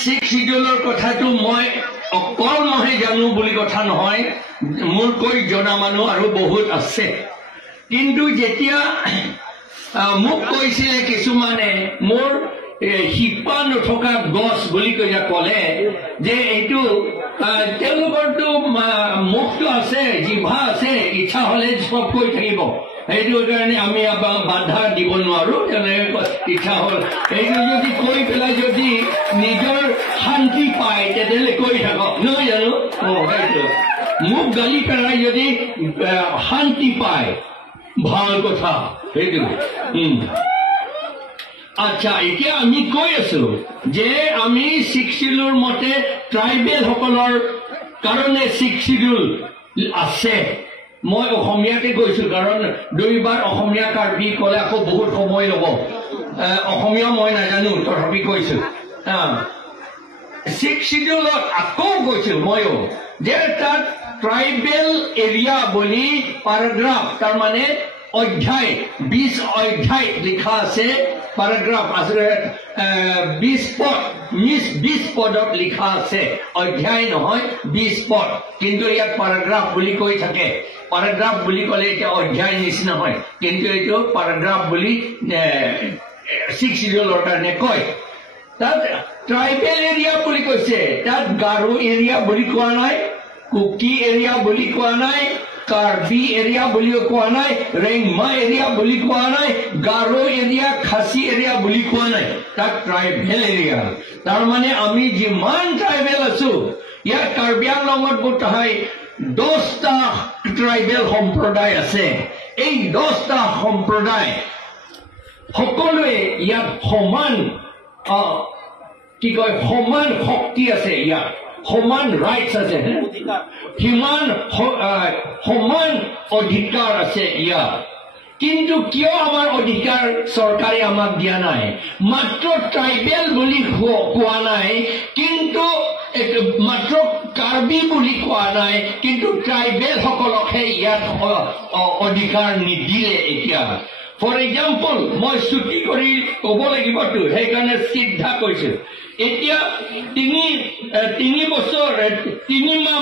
6 শিডিউলৰ কথাটো মই অকল মহে জানো বুলি কথা নহয়, মোৰ কৈ জনা মানুহ আৰু বহুত আছে। কিন্তু যেতিয়া মোক কৈছিলে কিছুমানে মোৰ শিপা নথকা গছ বুলি কৈ ক'লে যে এইটো তেওঁলোকৰতো মুখটো আছে, জিভা আছে, ইচ্ছা হলে চব কৈ থাকিব, সেইটো কাৰণে আমি বাধা দিব নোৱাৰো। তেওঁলোকে ইচ্ছা হল এইটো যদি কৈ পেলাই যদি নিজৰ শান্তি পায় তেতিয়াহ'লে কৈ থাকক, নহয় জানো? সেইটো মোক গালি পেলাই যদি শান্তি পায় ভাল কথা, সেইটো। আচ্ছা, এতিয়া আমি কৈ আছো যে আমি 6 শিডিউলৰ মতে ট্ৰাইবেল সকলৰ কাৰণে 6 শিডিউল আছে। মই অসমীয়াতে কৈছো কাৰণ 2বাৰ অসমীয়া কাৰ্বি ক'লে আকৌ বহুত সময় ল'ব। অসমীয়া মই নাজানো, তথাপি কৈছো। 6 শিডিউলত আকৌ কৈছো ময়ো যে তাত ট্ৰাইবেল এৰিয়া বুলি পেৰাগ্ৰাফ, তাৰমানে অধ্যায় 20 অধ্যায় লিখা আছে। পেৰাগ্ৰাফ আছে 20 পদত লিখা আছে, অধ্যায় নহয় 20 পদ, কিন্তু ইয়াত পেৰাগ্ৰাফ বুলি কৈ থাকে। পেৰাগ্ৰাফ বুলি ক'লে এতিয়া অধ্যায় নিচিনা হয়, কিন্তু এইটো পেৰাগ্ৰাফ বুলি 6 শিডিউলৰ কাৰণে কয়। তাত ট্ৰাইবেল এৰিয়া বুলি কৈছে, তাত গাৰো এৰিয়া বুলি কোৱা নাই, কুকি এৰিয়া বুলি কোৱা নাই, কাৰ্বি এৰিয়া বুলিও কোৱা নাই, ৰেংমা এৰিয়া বুলি কোৱা নাই, গাৰো এৰিয়া, খাচী এৰিয়া বুলি কোৱা নাই, তাত ট্ৰাইবেল এৰিয়া। তাৰমানে আমি যিমান ট্ৰাইবেল আছো, ইয়াত কাৰ্বি আংলঙত গোটাই 10টা ট্ৰাইবেল সম্প্ৰদায় আছে। এই 10টা সম্প্ৰদায় সকলোৱে ইয়াত সমান সমান শক্তি আছে, ইয়াত সমান ৰাইটছ আছে, সমান অধিকাৰ আছে ইয়াত। কিন্তু কিয় আমাৰ অধিকাৰ চৰকাৰে আমাক দিয়া নাই? মাত্ৰ ট্ৰাইবেল বুলি কোৱা নাই, কিন্তু মাত্ৰ কাৰ্বি বুলি কোৱা নাই, কিন্তু ট্ৰাইবেল সকলকহে ইয়াত অধিকাৰ নিদিলে। এতিয়া ফৰ এক্সাম্পল মই ছুটি কৰি ক'ব লাগিবতো, সেইকাৰণে চিধা কৈছো। এতিয়া 3 বছৰ 3 মাহ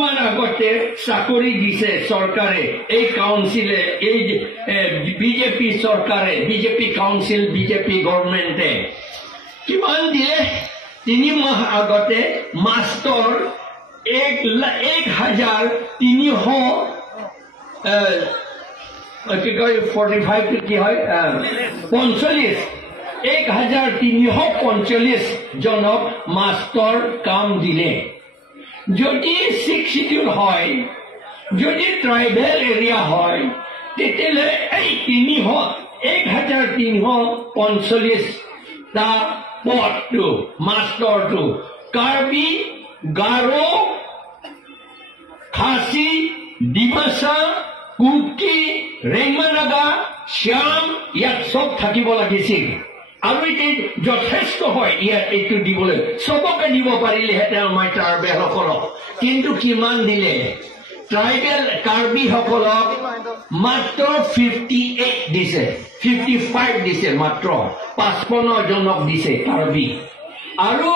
মান আগতে চাকৰি দিছে চৰকাৰে, এই কাউন্সিলে, এই বিজেপি চৰকাৰে, বিজেপি কাউন্সিল, বিজেপি গভৰ্ণমেণ্টে কিমান দিলে? 3 মাহ আগতে মাষ্টৰ 1345 জনক মাষ্টৰ কাম দিলে। যদি 6 শিডিউল হয়, যদি ট্ৰাইবেল এৰিয়া হয়, তেতিয়াহ'লে এই 1345টা পদটো মাষ্টৰটো কাৰ্বি, গাৰো, খাচী, ডিমাচা, কুকি, ৰেংমানাগা, শ্যাম, ইয়াত চব থাকিব লাগিছিল। আৰু এতিয়া যথেষ্ট হয় ইয়াত এইটো দিবলৈ, চবকে দিব পাৰিলেহেঁতেন আমাৰ ট্ৰাইবেল সকলক। কিন্তু কিমান দিলে? ট্ৰাইবেল কাৰ্বি সকলক মাত্ৰ 58 দিছে, 55 দিছে, মাত্ৰ 55 জনক দিছে কাৰ্বি। আৰু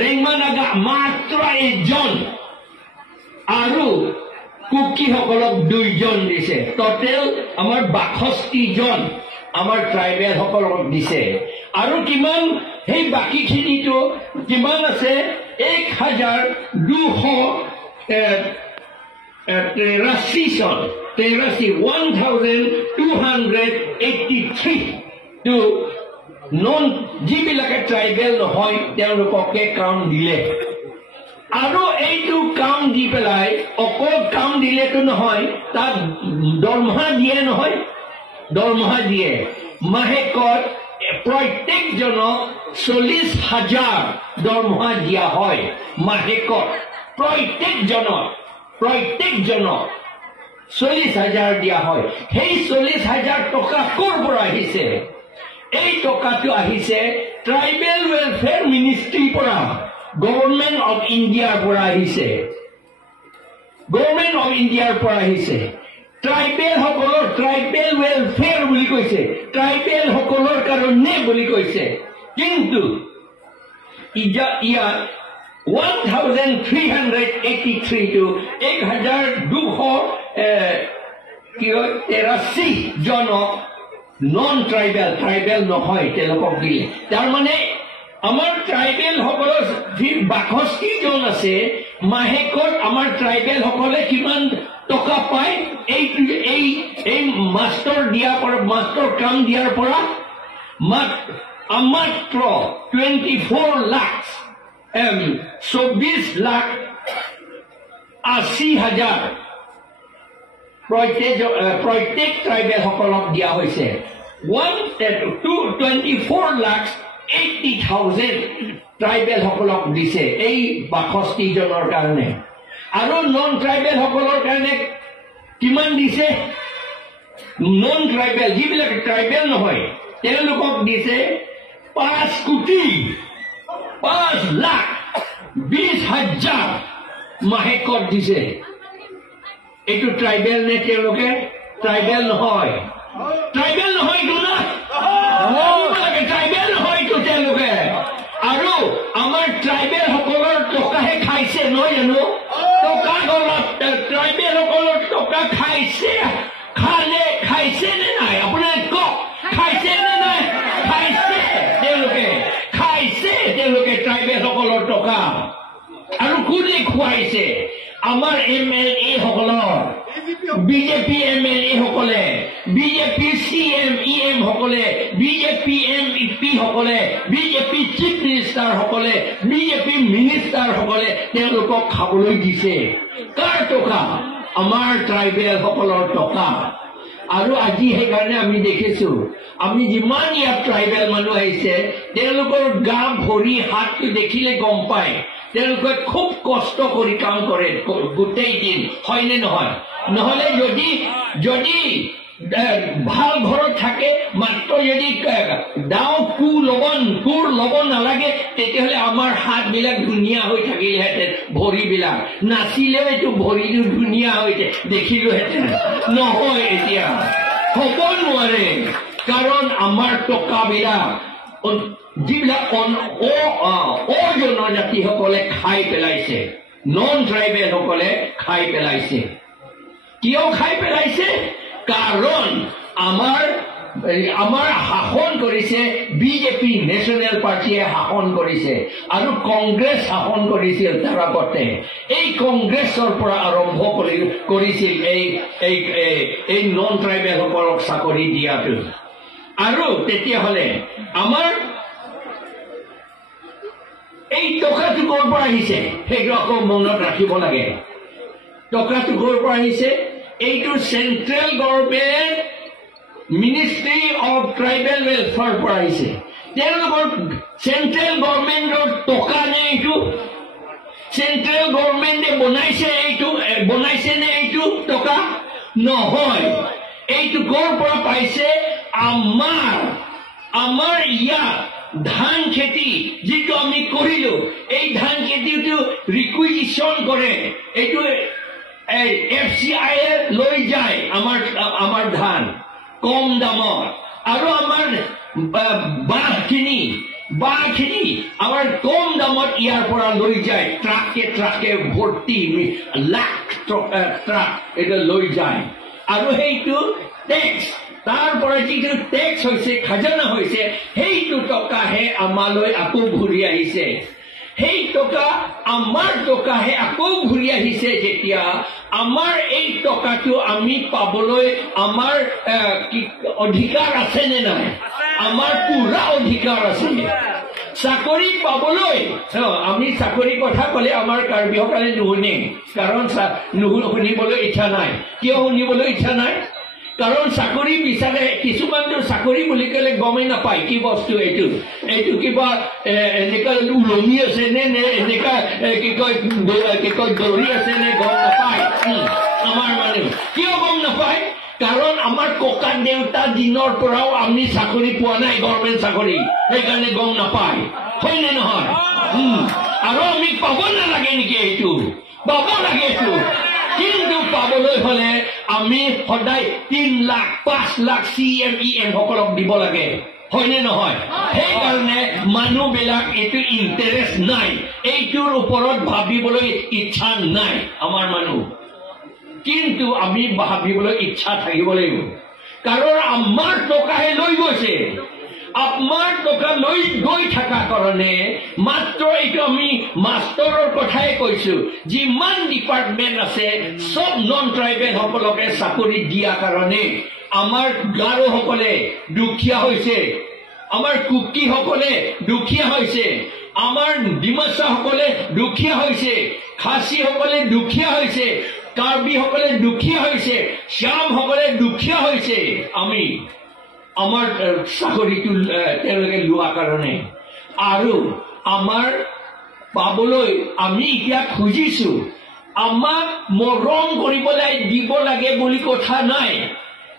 ৰেংমানাগা মাত্ৰ 1 জন, আৰু কুকি সকলক 2 জন দিছে। টোটেল আমাৰ 62 জন আমাৰ ট্ৰাইবেল সকলক দিছে। আৰু কিমান সেই বাকীখিনিতো কিমান আছে? 1283 টো যিবিলাকে ট্ৰাইবেল নহয় তেওঁলোককে কাম দিলে। আৰু এইটো কাম দি পেলাই অকল কাম দিলেতো নহয়, তাত দৰমহা দিয়ে নহয়, দৰমহা দিয়ে। মাহেকত প্ৰত্যেকজনক 40,000 দৰমহা দিয়া হয় মাহেকত। প্ৰত্যেকজনক 40,000 দিয়া হয়। সেই 40,000 টকা ক'ৰ পৰা আহিছে? এই টকাটো আহিছে ট্ৰাইবেল ৱেলফেয়াৰ মিনিষ্ট্ৰীৰ পৰা, গভৰ্ণমেণ্ট অফ ইণ্ডিয়াৰ পৰা আহিছে, গভৰ্ণমেণ্ট অফ ইণ্ডিয়াৰ পৰা আহিছে। ট্ৰাইবেল সকলৰ ট্ৰাইবেল ৱেলফেয়াৰ বুলি কৈছে, ট্ৰাইবেল সকলৰ কাৰণে বুলি কৈছে। কিন্তু ইয়াত 1383 to 1283 জনক নন ট্ৰাইবেল নহয় তেওঁলোকক দিলে তাৰ মানে আমাৰ ট্ৰাইবেল সকলৰ যি 62 জন আছে মাহেকত আমাৰ ট্ৰাইবেল সকলে কিমান টকা পায় এই মাষ্টৰ দিয়াৰ পৰা মাষ্টৰ কাম দিয়াৰ পৰা মাত্ৰ 24 লাখ 24,80,000 প্ৰত্যেক ট্ৰাইবেল সকলক দিয়া হৈছে 24,80,000 ট্ৰাইবেল সকলক দিছে এই 62 জনৰ কাৰণে আৰু নন ট্ৰাইবেল সকলৰ কাৰণে কিমান দিছে নন ট্ৰাইবেল যিবিলাক ট্ৰাইবেল নহয় তেওঁলোকক দিছে 5,20,000 মাহেকত দিছে এইটো ট্ৰাইবেল নে তেওঁলোকে ট্ৰাইবেল নহয় ট্ৰাইবেল নহয়তো তেওঁলোকে আৰু আমাৰ ট্ৰাইবেল সকলৰ টকাহে খাইছে নহয় জানো টকা গলত ট্ৰাইবেল সকলৰ টকা খাইছে নে নাই আপোনাৰ কওক খাইছে নে নাই তেওঁলোকে ট্ৰাইবেল সকলৰ টকা আৰু কোনে খুৱাইছে আমাৰ MLA সকলৰ বিজেপি MLA সকলে বিজেপি CM EM সকলে বিজেপি MEP সকলে বিজেপি চিফ মিনিষ্টাৰ সকলে বিজেপি মিনিষ্টাৰ সকলে তেওঁলোকক খাবলৈ দিছে কাৰ টকা আমাৰ ট্ৰাইবেল সকলৰ টকা আৰু আজি সেইকাৰণে আমি দেখিছো আমি যিমান ইয়াত ট্ৰাইবেল মানুহ আহিছে তেওঁলোকৰ গা ভৰি হাতটো দেখিলে গম পায় তেওঁলোকে খুব কষ্ট কৰি কাম কৰে গোটেই দিন হয়নে নহয় নহলে যদি ভাল ঘৰত থাকে মাত্ৰ যদি দাও কোৰ ল'ব নালাগে তেতিয়াহ'লে আমাৰ হাতবিলাক ধুনীয়া হৈ থাকিলেহেঁতেন ভৰিবিলাক নাচিলেও এইটো ভৰিটো ধুনীয়া হৈ দেখিলোহেঁতেন নহয় এতিয়া হ'ব নোৱাৰে কাৰণ আমাৰ টকাবিলাক যিবিলাক জনজাতিসকলে খাই পেলাইছে নন ট্ৰাইবেল সকলে খাই পেলাইছে কিয় খাই পেলাইছে কাৰণ আমাৰ শাসন কৰিছে বিজেপি নেশ্যনেল পাৰ্টিয়ে শাসন কৰিছে আৰু কংগ্ৰেছ শাসন কৰিছিল তাৰ আগতে এই কংগ্ৰেছৰ পৰা আৰম্ভ কৰিছিল এই নন ট্ৰাইবেল সকলক চাকৰি দিয়াটো আৰু তেতিয়াহ'লে আমাৰ এই টকাটো ক'ৰ পৰা আহিছে সেইটো আকৌ মনত ৰাখিব লাগে টকাটো ক'ৰ পৰা আহিছে এইটো central government ministry of tribal welfare পৰা আহিছে তেওঁলোকৰ চেন্ট্ৰেল গভৰ্ণমেণ্টৰ টকা নে এইটো চেন্ট্ৰেল গভৰ্ণমেণ্টে বনাইছে নে এইটো টকা নহয় এইটো ক'ৰ পৰা পাইছে আমাৰ ইয়াত ধান খেতি যিটো আমি কৰিলো এই ধান খেতিটো ৰিকুইজিশ্যন কৰে এইটো FCI লৈ যায় আমাৰ ধান কম দামত আৰু আমাৰ বাঁহখিনি আমাৰ কম দামত ইয়াৰ পৰা লৈ যায় ট্ৰাকে ভৰ্তি লাখ ট্ৰাক এইটো লৈ যায় আৰু সেইটো টেক্স তাৰ পৰা যিটো টেক্স হৈছে খাজানা হৈছে সেইটো টকাহে আমালৈ আকৌ ঘূৰি আহিছে সেই টকা আমাৰ টকাহে আকৌ ঘূৰি আহিছে যেতিয়া আমাৰ এই টকাটো আমি পাবলৈ আমাৰ অধিকাৰ আছে নে নাই আমাৰ পুৰা অধিকাৰ আছে চাকৰি পাবলৈ আমি চাকৰি কথা ক'লে আমাৰ কাৰ্বিসকলে নুশুনে কাৰণ শুনিবলৈ ইচ্ছা নাই কিয় শুনিবলৈ ইচ্ছা নাই কাৰণ চাকৰি বিচাৰে কিছুমানটো চাকৰি বুলি ক'লে গমেই নাপায় কি বস্তু এইটো কিবা এনেকুৱা উলমি আছে নে এনেকুৱা কি কয় দৌৰি আছে নে গম নাপায় আমাৰ মানুহ কিয় গম নাপায় কাৰণ আমাৰ ককা দেউতা দিনৰ পৰাও আমি চাকৰি পোৱা নাই গভৰ্ণমেণ্ট চাকৰি সেইকাৰণে গম নাপায় হয়নে নহয় আৰু আমি পাব নালাগে নেকি এইটো পাব লাগে এইটো কিন্তু পাবলৈ হলে আমি সদায় 3 লাখ 5 লাখ CM EM সকলক দিব লাগে হয়নে নহয় সেইকাৰণে মানুহবিলাক এইটো ইণ্টাৰেষ্ট নাই এইটোৰ ওপৰত ভাবিবলৈ ইচ্ছা নাই আমাৰ মানুহ কিন্তু আমি ভাবিবলৈ ইচ্ছা থাকিব লাগিব কাৰণ আমাৰ টকাহে লৈ গৈছে আপোনাৰ টকা লৈ গৈ থকা কাৰণে মাত্ৰ এইটো আমি মাষ্টৰৰ কথাই কৈছো যিমান ডিপাৰ্টমেণ্ট আছে সব নন ট্ৰাইবেল সকলকে চাকৰি দিয়া কাৰণে আমাৰ গাৰোসকলে দুখীয়া হৈছে আমাৰ কুকিসকলে দুখীয়া হৈছে আমাৰ ডিমাচাসকলে দুখীয়া হৈছে খাচীসকলে দুখীয়া হৈছে কাৰ্বিসকলে দুখীয়া হৈছে শ্যামসকলে দুখীয়া হৈছে আমি আমাৰ চাকৰিটো তেওঁলোকে লোৱা কাৰণে আৰু আমাৰ পাবলৈ আমি এতিয়া খুজিছো আমাক মৰম কৰিবলৈ দিব লাগে বুলি কথা নাই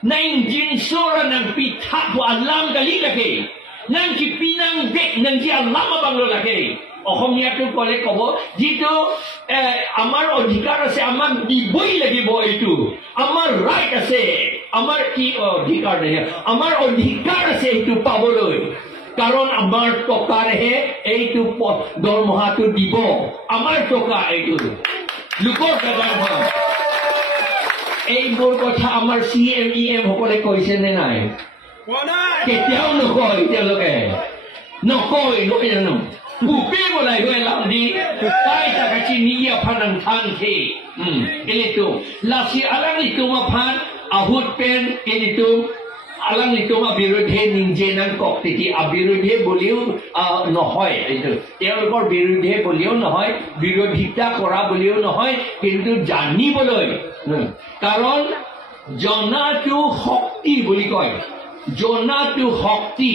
নাই জিনছৰ নাম পিঠা আলাম গালি লাগে নাম কি পিনাং বেক নাম কি আলাম বাংলো লাগে অসমীয়াটো ক'লে ক'ব যিটো আমাৰ অধিকাৰ আছে আমাক দিবই লাগিব এইটো আমাৰ ৰাইট আছে আমাৰ কি অধিকাৰ নাই আমাৰ অধিকাৰ আছে এইটো পাবলৈ কাৰণ আমাৰ টকাৰেহে এইটো দৰমহাটো দিব আমাৰ টকা এইটো লোকৰ টকা নহয় এইবোৰ কথা আমাৰ CMEM সকলে কৈছে নে নাই কেতিয়াও নকয় তেওঁলোকে নকয় নহয় জানো Bupe boleh gue lagi, kai tak kacau ni aphan angthan the, itu. Lasi alang itu aphan, ahut pen itu, alang itu abirodhe ninjenan kok titi abirodhe boliu nohoy itu. তেওঁলোকৰ বিৰুদ্ধে বলিও নহয় বিৰোধিতা কৰা বলিও নহয় কিন্তু জানিবলৈ কাৰণ জনাটো শক্তি বুলি কয় জনাটো শক্তি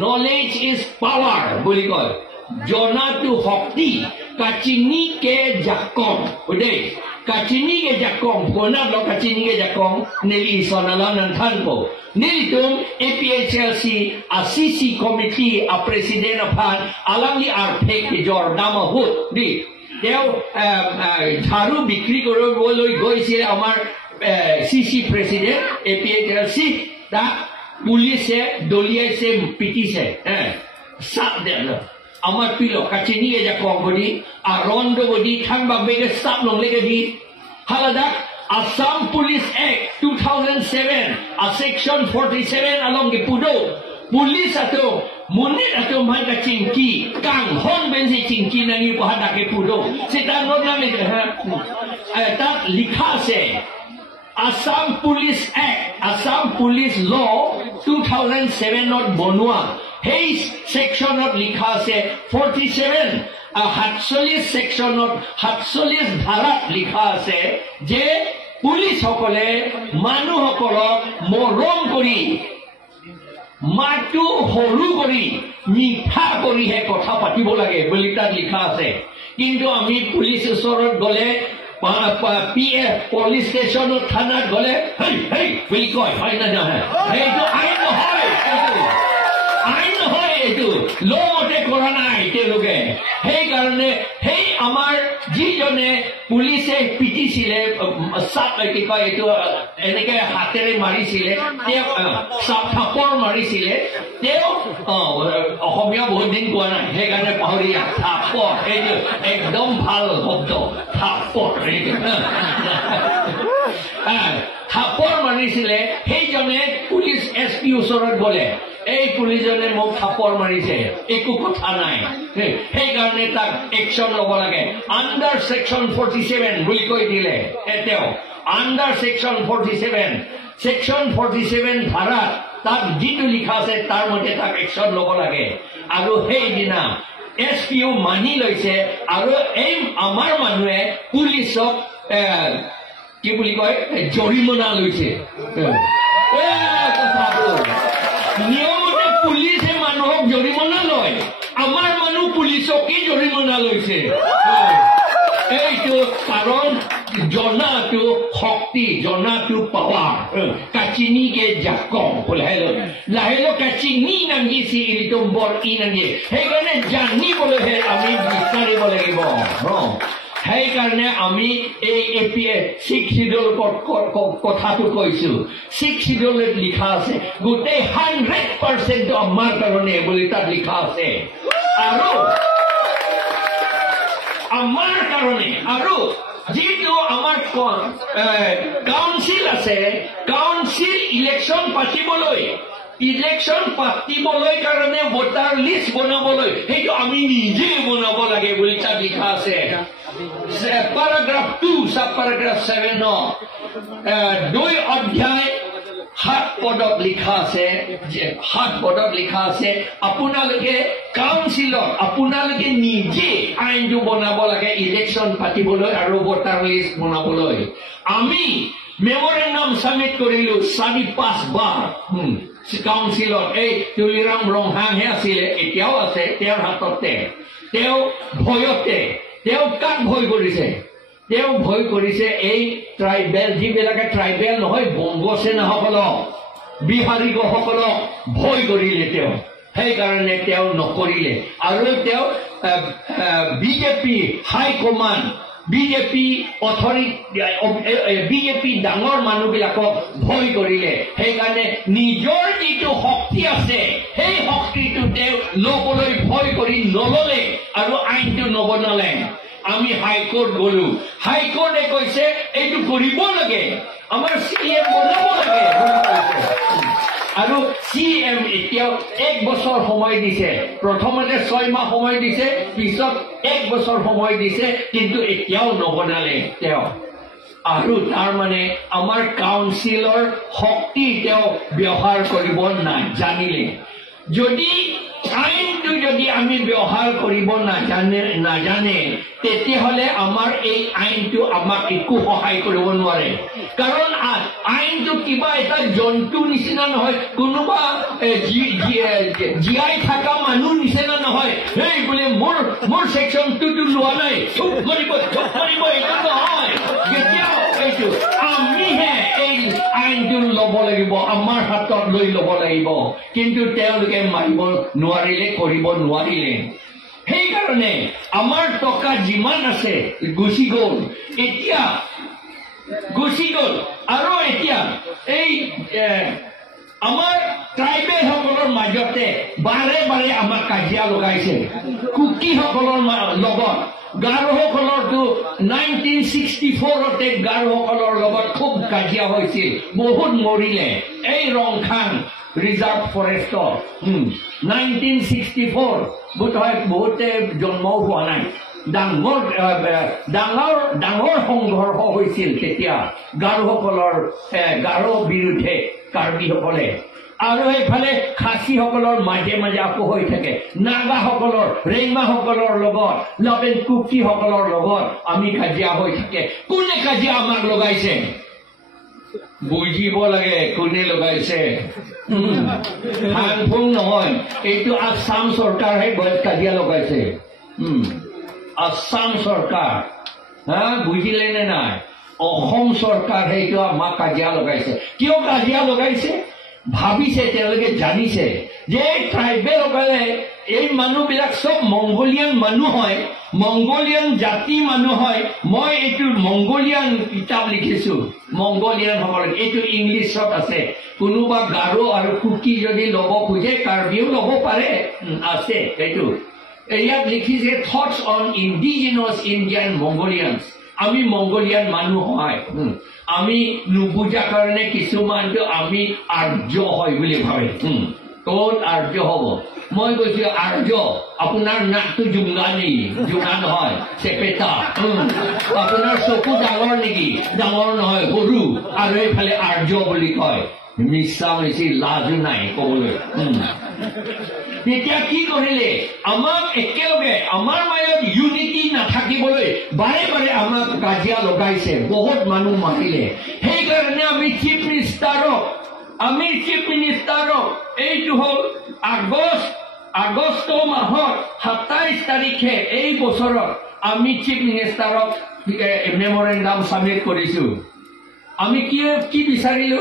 knowledge is power বুলি কয় জনাটো শক্তি kachini ke jakong udah kachini ke jakong pona lo kachini ke jakong neli sonalan nan po nelitum APHLC ACC committee a president aphan alangli arphek jor dama hut di তেওঁ ঝাৰু বিক্ৰী কৰিবলৈ গৈছে আমাৰ CC প্ৰেসিডেন্ট APHLC তা পুলিশে দলিয়াইছে পিটিছে সাপ then আমার পিলো কাচিনি এ যা কংগদি আরন্দ বডি থাংবা বেগে সাপ লংলেগে দি হালাদাক Assam Police Act 2007 a section 47 along the pudo police ato munit ato manga cingki kang hon bensi cingki nangi pahada ke pudo sita no name ha tat likha se Assam Police Act Assam Police Law 2007 not bonua hey section not likha se 47 47 section not 47 dharat likha ase je police hokole manu hokolok morom kori matu horu kori mitha kori he kotha patibo lage boli tat likha ase kintu ami police osorot gole PF police station thana gole hey hey boli koi hoy na jahe hey to ain hoy আইন হয় এইটো লতে কৰা নাই তেওঁলোকে সেই কাৰণে সেই আমাৰ যিজনে পুলিচে পিটিছিলে সাপ কি কয় এইটো এনেকে হাতেৰে মাৰিছিলে তেওঁ সাপ থাপৰ মাৰিছিলে তেওঁ অসমীয়া বহুত দিন কোৱা নাই সেইকাৰণে পাহৰি থাপৰ এইটো একদম ভাল শব্দ থাপৰ থাপৰ মাৰিছিলে সেইজনে পুলিচ SP ওচৰত গলে এই পুলিজনে মোক থাপৰ মাৰিছে একো কথা নাই সেই কাৰণে তাক একশন লব লাগে আন্ডাৰ সেকশন 47 বুলি কৈ দিলে এতেও আন্ডাৰ সেকশন 47 সেকশন 47 ধাৰা তাক যিটো লিখা আছে তাৰ মতে তাক একশন লব লাগে আৰু সেই দিনা SPO মানি লৈছে আৰু এই আমাৰ মানুহে পুলিচক কি বুলি কয় জৰিমনা লৈছে নিয়মতে পুলিচে মানুহক জৰিমনা লয় আমাৰ মানুহ পুলিচকে জৰিমনা লৈছে এইটো কাৰণ জনাটো শক্তি জনাটো পাৱাৰ কাচিনিকে জাকং লাহেলো লাহেলো কাচিনি নাঙ্গিছি ইলিটো বৰ ই নাঙ্গি সেইকাৰণে জানিবলৈহে আমি বিচাৰিব লাগিব সেইকাৰণে আমি এই এপিএ 6 শিডিউল কথাটো কৈছো 6 শিডিউলত লিখা আছে গোটেই 100% আমাৰ কাৰণে বুলি তাত লিখা আছে আৰু আমাৰ কাৰণে আৰু যেটো আমাৰ কাউন্সিল আছে কাউন্সিল ইলেকশন পাতিবলৈ কাৰণে ভোটাৰ লিষ্ট বনাবলৈ সেইটো আমি নিজে বনাব লাগে বুলি তাত লিখা আছে paragraph 2 sub paragraph 7 দুই অধ্যায় 7 পদত লিখা আছে যে 7 পদত লিখা আছে আপোনালোকে কাউন্সিলত আপোনালোকে নিজে আইনটো বনাব লাগে ইলেকশন পাতিবলৈ আৰু ভোটাৰ লিষ্ট বনাবলৈ আমি মেমৰেণ্ডাম সাবমিট কৰিলো 4-5 বাৰ কাউন্সিলত এই তুলিৰাম ৰংহাংহে আছিল এতিয়াও আছে তেওঁৰ হাততে তেওঁ ভয়তে তেওঁ কাক ভয় কৰিছে তেওঁ ভয় কৰিছে এই ট্ৰাইবেল যিবিলাকে ট্ৰাইবেল নহয় বংগ সেনাসকলক বিহাৰীসকলক ভয় কৰিলে তেওঁ সেইকাৰণে তেওঁ নকৰিলে আৰু তেওঁ বিজেপি হাই কমাণ্ড বিজেপি বিজেপি ডাঙৰ মানুহবিলাকক ভয় কৰিলে সেইকাৰণে নিজৰ যিটো শক্তি আছে সেই শক্তিটো তেওঁ ল'বলৈ ভয় কৰি নললে আৰু আইনটো নবনালে আমি হাইকোৰ্ট গলো হাইকোৰ্টে কৈছে এইটো কৰিব লাগে আমাৰ সিএম বনাব লাগে আৰু সিএম এতিয়াও 1 বছৰ সময় দিছে প্ৰথমতে 6 মাহ সময় দিছে পিছত 1 বছৰ সময় দিছে কিন্তু এতিয়াও নবনালে তেওঁ আৰু তাৰ মানে আমাৰ কাউন্সিলৰ শক্তি তেওঁ ব্যৱহাৰ কৰিব নাজানিলে যদি আইনটো যদি আমি ব্যৱহাৰ কৰিব নাজানে তেতিয়াহ'লে আমাৰ এই আইনটো আমাক একো সহায় কৰিব নোৱাৰে কাৰণ আইনটো কিবা এটা জন্তু নিচিনা নহয় কোনোবা জীয়াই থকা মানুহ নিচিনা নহয় এই বোলে মোৰ সেকশনটো লোৱা নাই চুপ কৰিব এইটো নহয় কেতিয়াও এইটো আমিহে এই আইনটো ল'ব লাগিব আমাৰ হাতত লৈ ল'ব লাগিব কিন্তু তেওঁলোকে মাৰিব নোৱাৰিলে কৰিব নোৱাৰিলে সেইকাৰণে আমাৰ টকা যিমান আছে গুচি গ'ল এতিয়া আৰু এতিয়া এই আমাৰ ট্ৰাইবেল সকলৰ মাজতে বাৰে বাৰে আমাক কাজিয়া লগাইছে কুকিসকলৰ লগত গাৰোসকলৰতো 1964তে গাৰোসকলৰ লগত খুব কাজিয়া হৈছিল বহুত মৰিলে এই ৰংখাং ৰিজাৰ্ভ ফৰেষ্টৰ 1964 বহুতে জন্মও হোৱা নাই ডাঙৰ সংঘৰ্ষ হৈছিল তেতিয়া গাৰো বিৰুদ্ধে কাৰ্বিসকলে আৰু এইফালে খাচীসকলৰ মাজে মাজে আকৌ হৈ থাকে নাগাসকলৰ ৰেংমাসকলৰ লগত লবেন কুকিসকলৰ লগত আমি কাজিয়া হৈ থাকে কোনে কাজিয়া আমাক লগাইছে বুজিব লাগে কোনে লগাইছে ফাংফুং নহয় এইটো আসাম চৰকাৰহে কাজিয়া লগাইছে আসাম চৰকাৰ বুজিলে নে নাই অসম চৰকাৰ সেইটো আমাক কাজিয়া লগাইছে কিয় কাজিয়া লগাইছে ভাবিছে তেওঁলোকে জানিছে যে ট্ৰাইবেলসকলে এই মানুহবিলাক চব মংগোলিয়ান মানুহ হয় মংগোলিয়ান জাতি মানুহ হয় মই এইটো মংগোলিয়ান কিতাপ লিখিছো মংগোলিয়ান সকল এইটো ইংলিছত আছে কোনোবা গাৰো আৰু কুকি যদি ল'ব খোজে কাৰ্বিও ল'ব পাৰে আছে এইটো ইয়াত লিখিছে থটছ অন ইণ্ডিজিনাছ ইণ্ডিয়ান মংগোলিয়ানছ আমি মংগোলিয়ান মানুহ হয় আমি নুবুজা কাৰণে কিছুমানটো আমি আৰ্য হয় বুলি ভাবে কোন আৰ্য হ'ব মই কৈছো আৰ্য আপোনাৰ নাকটো জুংগা নেকি জুঙা নহয় চেপেটা আপোনাৰ চকু ডাঙৰ নেকি ডাঙৰ নহয় সৰু আৰু এইফালে আৰ্য বুলি কয় মিছা মিছি লাজো নাই ক'বলৈ তেতিয়া কি কৰিলে আমাক একেলগে আমাৰ মাজত ইউনিটি নাথাকিবলৈ বাৰে বাৰে আমাক কাজিয়া লগাইছে বহুত মানুহ মাৰিলে সেইকাৰণে আমি চিফ মিনিষ্টাৰক এইটো হ'ল আগষ্ট মাহৰ 27 তাৰিখে এই বছৰত আমি চিফ মিনিষ্টাৰক মেমৰেণ্ডাম সাবমিট কৰিছো আমি কি বিচাৰিলো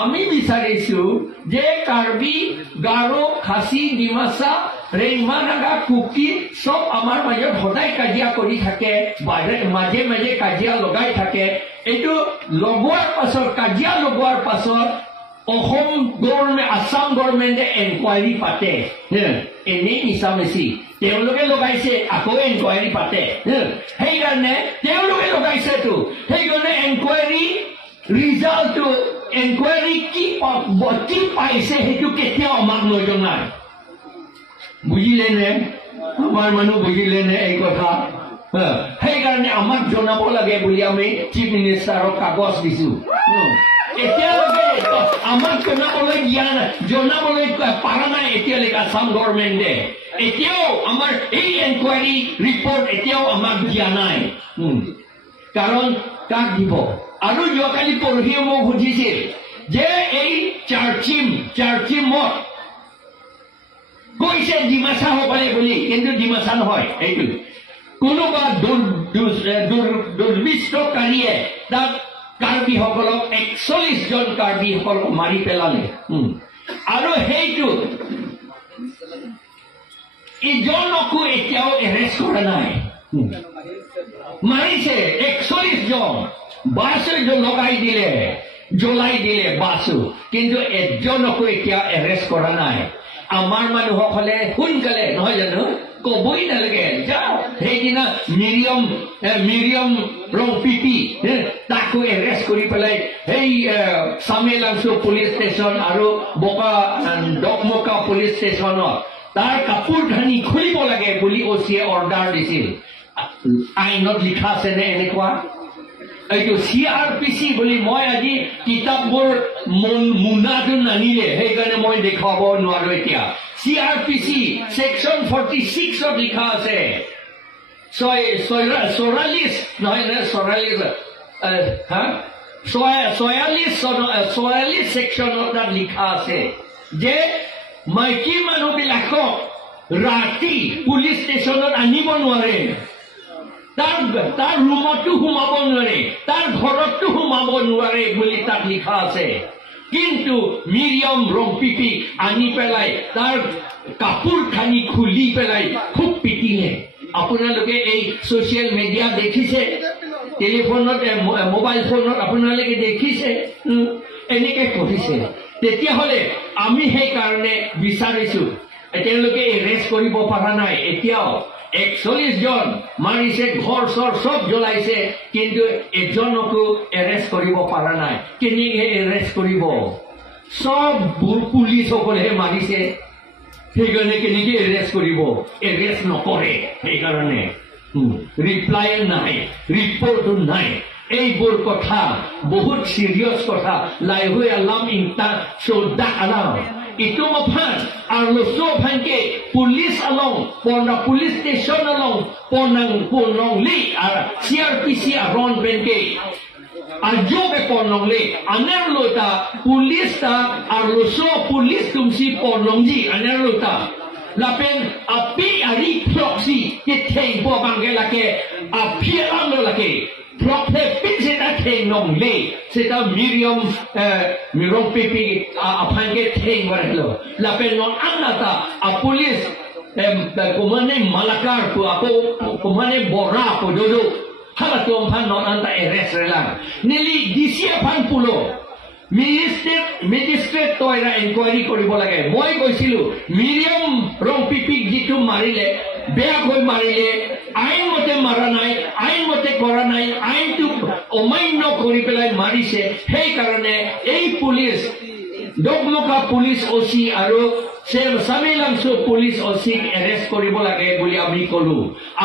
আমি বিচাৰিছো যে কাৰ্বি গাৰো খাচী ডিমাচা ৰেংমা নাগা কুকি সব আমাৰ মাজত সদায় কাজিয়া কৰি থাকে মাজে মাজে কাজিয়া লগাই থাকে এইটো লগোৱাৰ পাছত কাজিয়া লগোৱাৰ পাছত অসম গভৰ্ণমেণ্ট আসাম গভৰ্ণমেণ্টে এনকুৱাৰী পাতে এনেই মিছামিছি তেওঁলোকে লগাইছে আকৌ এনকুৱাৰী পাতে সেইকাৰণে তেওঁলোকে লগাইছেতো সেইকাৰণে এনকুৱাৰী ৰিজাল্টটো এনকুৱাৰী কি পাইছে সেইটো কেতিয়াও আমাক নজনায় বুজিলে নে আমাৰ মানুহ বুজিলে নে এই কথা সেইকাৰণে আমাক জনাব লাগে বুলি আমি চিফ মিনিষ্টাৰক কাগজ দিছো এতিয়ালৈকে আমাক জনাবলৈ পাৰা নাই এতিয়ালৈকে আসাম গভৰ্ণমেণ্টে এতিয়াও আমাৰ এই এনকুৱাৰী ৰিপৰ্ট এতিয়াও আমাক দিয়া নাই কাৰণ কাক দিব আৰু যোৱাকালি পৰহিয়ে মোক সুধিছিল যে এই চাৰ্চিমত কৈছে ডিমাচা হ'বলে বুলি কিন্তু ডিমাচা নহয় এইটো কোনোবা দুৰ্বৃত্তকাৰীয়ে তাত কাৰ্বিসকলক 41 জন কাৰ্বিসকলক মাৰি পেলালে আৰু সেইটো ইজনকো এতিয়াও এৰেষ্ট কৰা নাই মাৰিছে 41 জন বাছ জ্বলাই দিলে বাছো কিন্তু এজনকো এতিয়া এৰেষ্ট কৰা নাই আমাৰ মানুহসকলে সোনকালে নহয় জানো কবই নালাগে যাও সেইদিনা মিৰিয়ম ৰং পিপি তাকো এৰেষ্ট কৰি পেলাই সেই চামেলাংচু পুলিচ ষ্টেচন আৰু বোকা ডকমকা পুলিচ ষ্টেচনত তাৰ কাপোৰ কানি খুলিব লাগে বুলি অচিয়ে অৰ্ডাৰ দিছিল আইনত লিখা আছেনে এনেকুৱা এইটো CRPC বুলি মই আজি কিতাপবোৰ মুনাটো নানিলে সেইকাৰণে মই দেখুৱাব নোৱাৰো এতিয়া CRPC সেকশন 46 ত লিখা আছে 44 সেকশনত তাত লিখা আছে যে মাইকী মানুহবিলাকক ৰাতি পুলিচ ষ্টেচনত আনিব নোৱাৰে তাৰ ৰুমতো সোমাব নোৱাৰে তাৰ ঘৰতো সোমাব নোৱাৰে বুলি তাত লিখা আছে কিন্তু মিৰিয়ম ৰম্পিপি আনি পেলাই তাৰ কাপোৰ খানি খুলি পেলাই খুব পিটিলে আপোনালোকে এই ছ'চিয়েল মিডিয়া দেখিছে টেলিফোনত মোবাইল ফোনত আপোনালোকে দেখিছে এনেকে কৰিছে তেতিয়াহ'লে আমি সেইকাৰণে বিচাৰিছো তেওঁলোকে এৰেষ্ট কৰিব পৰা নাই এতিয়াও 41 জন মাৰিছে ঘৰ চৰ সব জ্বলাইছে কিন্তু এজনকো এৰেষ্ট কৰিব পৰা নাই কেনেকে এৰেষ্ট কৰিব সব পুলিচসকলেহে মাৰিছে সেইকাৰণে কেনেকে এৰেষ্ট কৰিব এৰেষ্ট নকৰে সেইকাৰণে ৰিপ্লাই নাই ৰিপৰ্টো নাই এইবোৰ কথা বহুত চিৰিয়াছ কথা লাইহুই আলাম ইনতা চৌদা আলাম itu aphan arloso phanke police along pona police station along ponong li CRPC aron benke ajo ke ponong li anerlota police ta arloso police tumsi ponong ji anerlota lapen api ari proxy ke thei bo bangela ke api amlo lake Prophe pizeta theng nong le seta mirong pipi aphan ke theng warlo la pe non anata a police komane malakar ko ako komane bora ko dodo hala tom phan non anta arrest rela neli disia phan pulo magistrate toira inquiry koribo lage moi koisilu miriam rong pipi jitu marile বেয়া হৈ মাৰিলে আইন মতে মাৰা নাই আইন মতে কৰা নাই আইনটো অমান্য কৰি পেলাই মাৰিছে সেইকাৰণে এই পুলিচ ডগলকা পুলিচ অচি আৰু চামেলাংচু পুলিচ অচিক এৰেষ্ট কৰিব লাগে বুলি আমি কলো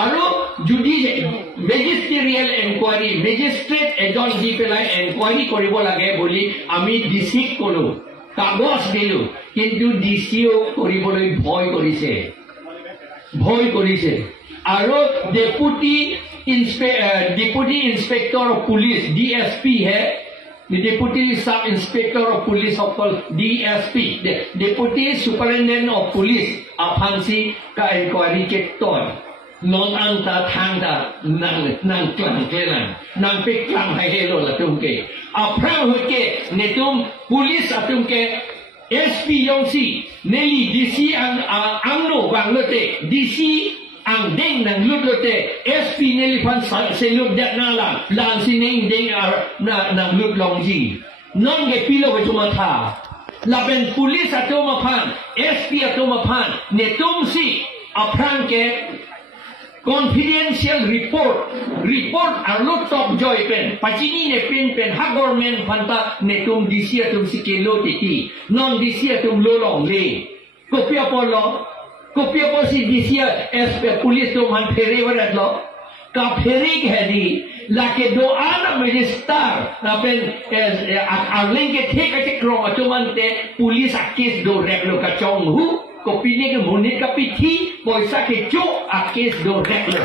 আৰু যদি মেজিষ্ট্ৰিয়েল এনকুৱাৰী মেজিষ্ট্ৰেট এজন দি পেলাই এনকুৱাৰী কৰিব লাগে বুলি আমি ডিচিক কলো কাগজ দিলো কিন্তু ডিচিও কৰিবলৈ ভয় কৰিছে আৰু deputy inspector of police DSP হে Deputy Sub Inspector of Police of DSP Deputy Superintendent of Police aphansi ka inquiry ke toy non anta thangda nang klang kelan nang pe klang hai helo la tumke apra hoke netum police atumke SP Yongsi Nelly DC Angno Banglote DC ang ding ng lulote SP Nelly Fan Selub dat nala lan sining ding ng lutlongji non ge pilo ke tumata laben pulis ato mapan SP ato mapan netumsi aphan ke confidential report arlo top joy pen pachini ne pen ha government phanta netum DC atum sikelo titi non DC atum lolong le kopia polo kopia posi DC SP pulis to man fere warat lo ka fere ghedi lake do ana minister na pen arlenge thek ate kro atumante pulis akis do reklo ka chong hu kopi ni ke munit ka pithi poisa ke cho akis do reklo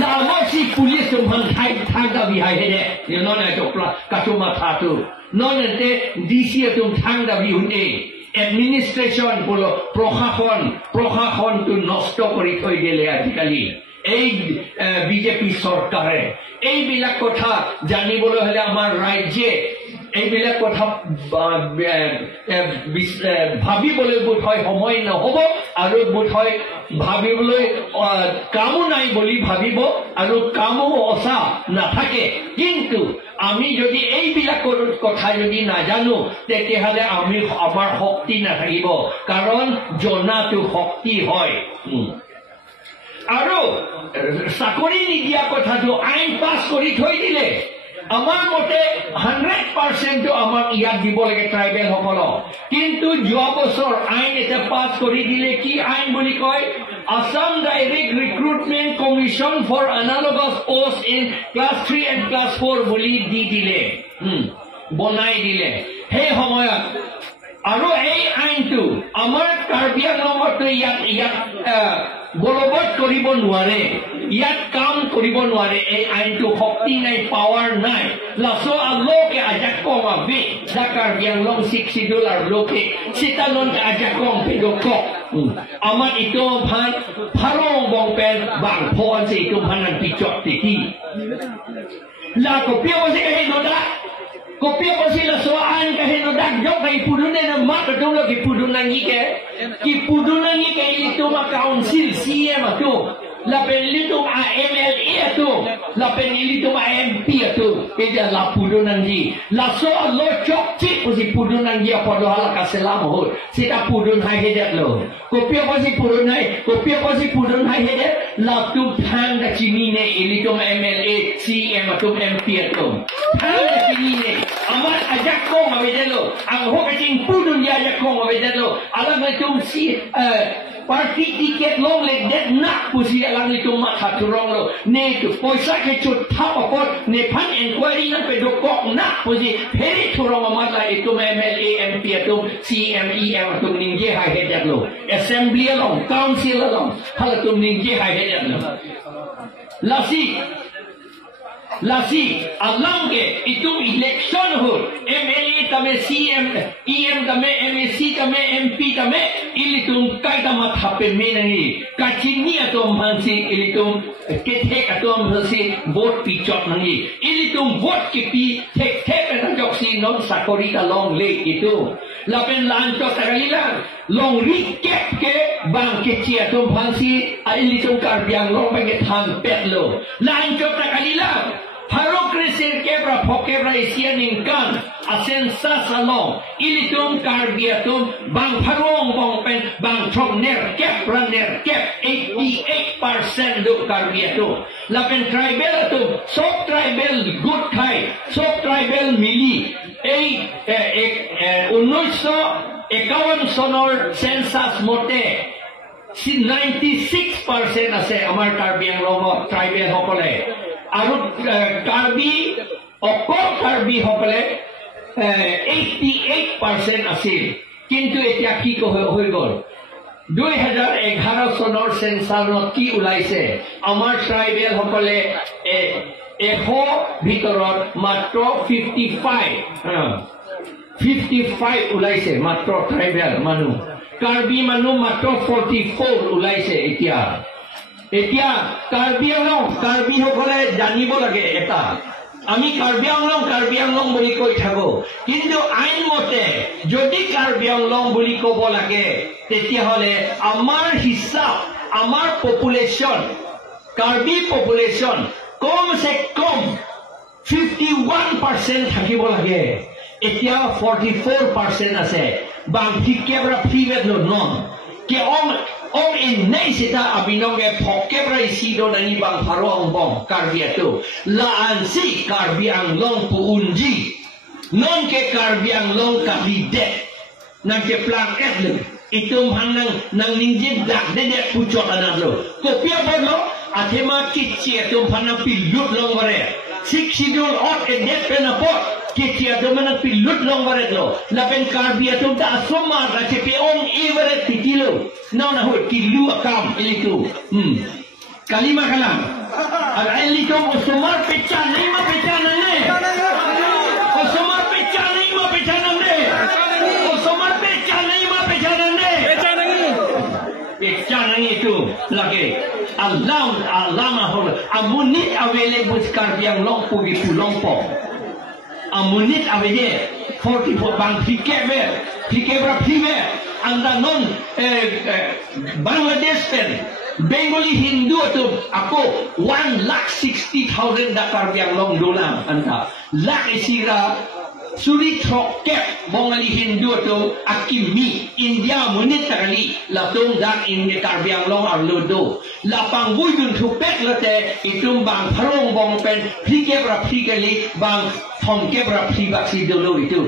na mosi pulis to man thai thang da bi hai he you know na to ka to ma tha tu non te DC to thang da bi hunde administration bolo prokhakon to nosto kori thoi dele atikali এই BJP সরকারে এই বিলাক কথা জানিবলৈ হলে আমাৰ ৰাজ্যে এই বিলাক কথা ভাবিবলৈ বোধ হয় সময় নহব আৰু বোধ হয় ভাবিবলৈ কামো নাই বুলি ভাবিব আৰু কামো অসা নাথাকে কিন্তু আমি যদি এই বিলাকৰ কথা যদি নাজানো তেতিয়াহলে আমি আমাৰ শক্তি নাথাকিব কাৰণ জনাটো শক্তি হয় আৰু চাকৰি নিদিয়া কথাটো আইন পাছ কৰি থৈ দিলে আমাৰ মতে 100% আমাক ইয়াত দিব লাগে ট্ৰাইবেল সকলক কিন্তু যোৱা বছৰ আইন এটা পাছ কৰি দিলে কি আইন বুলি কয় Assam Direct Recruitment Commission for Analogous Posts in Class 3 and Class 4 বুলি দি দিলে বনাই দিলে সেই সময়ত আৰু এই আইনটো আমাৰ কাৰ্বি আংলঙতো ইয়াত বলবৎ কৰিব নোৱাৰে ইয়াত কাম কৰিব নোৱাৰে এই আইনটো শক্তি নাই পাৱাৰ নাই লাসো আলোকে ajak kong abi zakar yang long $60 loke sitalon ka ajak kong pedokok amat itu phan pharong bong pen bang phon se itu phanan pichot titi la kopia wase he noda kopia wase la so an ka he noda jok kai pudune na mak to lo ki pudunangi ke itu ma council CM tu la penlitum a MLA tu la penlitum a MP tu ida la pudunangi la so lo chok chip si pudunangi apa do hala kaselam ho sita pudun hai hedet lo kopia pasi pudun hai hedet la tu thang da chini ne ilitum MLA CM tu MP tu thang da chini ne amat ajak ko mabedelo ang ho kaching pudun dia ajak ko mabedelo alam tu si party ticket long le det nak pusi alang itu matha turong lo ne tu poisa ke chut tha apot ne phan inquiry na pe dokok nak pusi pheri turong amat la itu MLA MP tu CMEM tu ningje ha hedat lo assembly lo council lo hal tu ningje ha hedat lo lasi alam ke itu election ho MLA tame CM EM tame MSC tame MP tame ilitum kaita mathape menangi kachini atom hansi ilitum kethek atom hansi vote pichot nangi ilitum vote kipi thek na joksi non sakori ka long le itu lapen lancho tagalila long recap ke bang kechi atom hansi ilitum karbiang long banget tham petlo lancho tagalila Haro krisir kebra pokebra isian ingkan asen sasalong ilitum karbiatum bang harong bong pen bang chong ner kep 88% do karbiatum lapen tribal atum sok tribal good khai sok tribal mili ei 1951 sonor census mote 96% ase amar karbi anglong tribal hokole আৰু কাৰ্বি সকলে 88% আছিল কিন্তু এতিয়া কি হৈ গল 2011 চনৰ সেন্সাৰত কি ওলাইছে আমাৰ ট্ৰাইবেল সকলে 100 ভিতৰত মাত্ৰ 55 ওলাইছে মাত্ৰ ট্ৰাইবেল মানুহ কাৰ্বি মানুহ মাত্ৰ 44 ওলাইছে এতিয়া কাৰ্বি সকলে জানিব লাগে এটা আমি কাৰ্বি আংলং বুলি কৈ থাকো কিন্তু আইন মতে যদি কাৰ্বি আংলং বুলি ক'ব লাগে তেতিয়াহ'লে আমাৰ হিচাপ আমাৰ পপুলেশ্যন কাৰ্বি পপুলেশ্যন কমসে কম 51% থাকিব লাগে এতিয়া 44% আছে bangkikebra privet lo non ke ong in nei sita abinonge phokebra isido nani bang pharo ang bom karbiato la ansi karbiang long pu unji non ke karbiang long kabide nang ke plan etlu itum hanang nang ninjib dak de pucot anadlo ko pia bodlo athema kichi etum phana pilut long bare sik sidul ot edet penapot Ketia domana pilut long varetlo lapen karbia tu da soma ra chepe ong everet pitilo na ho kilu akam elitu kalima kalam al elitu osomar pecha nahi ma pecha nane osomar pecha nahi ma pecha nane osomar pecha nahi ma pecha nane pecha nahi itu lagi Allah mahol amunit avele bus karbia long pugi pulong po amunit avede 44 bang fikebra prive anda non Bangladesh pen Bengali Hindu tu aku 1,60,000 dakar biang long dolam anta lak isira suri troket Bengali Hindu tu akimi India munit takali latung dak in karbiang long arlodo lapang buidun thupet late itum bang pharong bong pen fikebra fikeli bang Kebra pribadi dulu itu,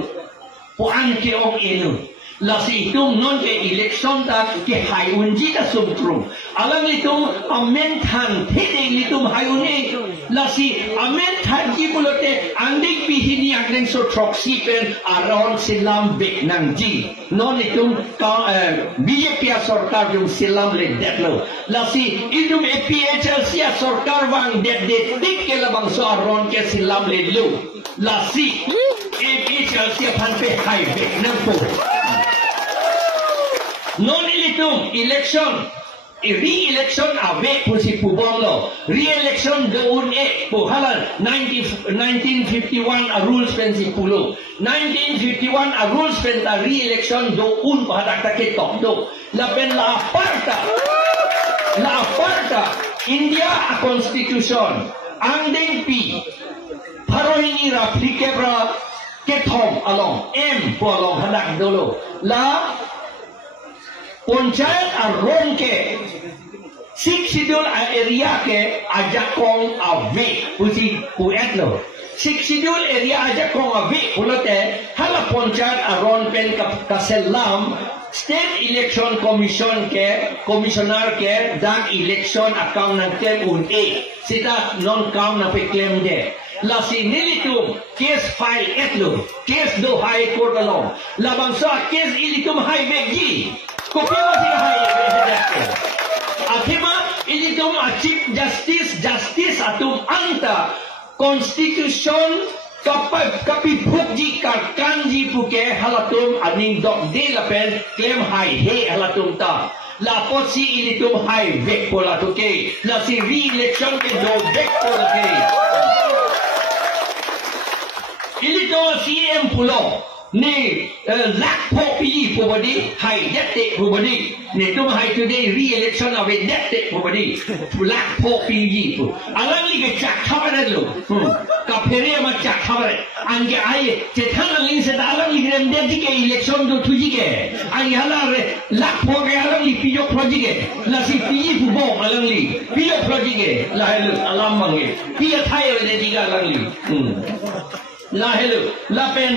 puan ke orang elu, lasi itu non ke election tak ke hai unji tak sumprum, alam itu amen than, hiding itu hai unji, lasi amen than ki bulote andik bihini ageng so troksi pen aron silam bek nangji, non itu BJP sarkar jum silam le detlo, lasi itu APHLC sarkar wang det tik ke labang so aron ke silam le lu. Lasi, ini Chelsea panpe high back nampu. Non elitum election, re-election awek pusi pubong lo, re-election doun puhalan 1951 a rules pensi pulo, 1951 a rules penta re-election doun pahadak take tok do, lapen la aparta, India a constitution, andeng pi. Haroini ra plikebra kethan along po along hadak dolo la panchayat aron ke sik sidul area ke ajakong ave pusi puetlo sik sidul area ajakong ave pulote hala panchayat aron pen kaselam State Election Commission ke Commissioner ke dan election account na claim sita non count na pe claim de lasi nilitum case file etlo case do high court along labang sa case ilitum high begi kopi masih high begi akhima ilitum chief justice atum anta constitution kapi bukji kanji puke halatum aning dok de lapen claim high he halatum ta la posi ilitum high vek pola tuke la si re-election ke do vek pola ke ilitum CM pulo ni lak popi pobadi high dette pobadi ni tum high today re-election ave dette pobadi lak popi pu alang li ke chak khabar lo ka phere ma chak khabar ange ai kethan ling se alang li grem de ke election do thuji ke ai hala re lak po ke alang li pijo proji ke la si pi pu bo alang li pijo proji ke la helu alam mangi pi thai de diga alang li la helu la pen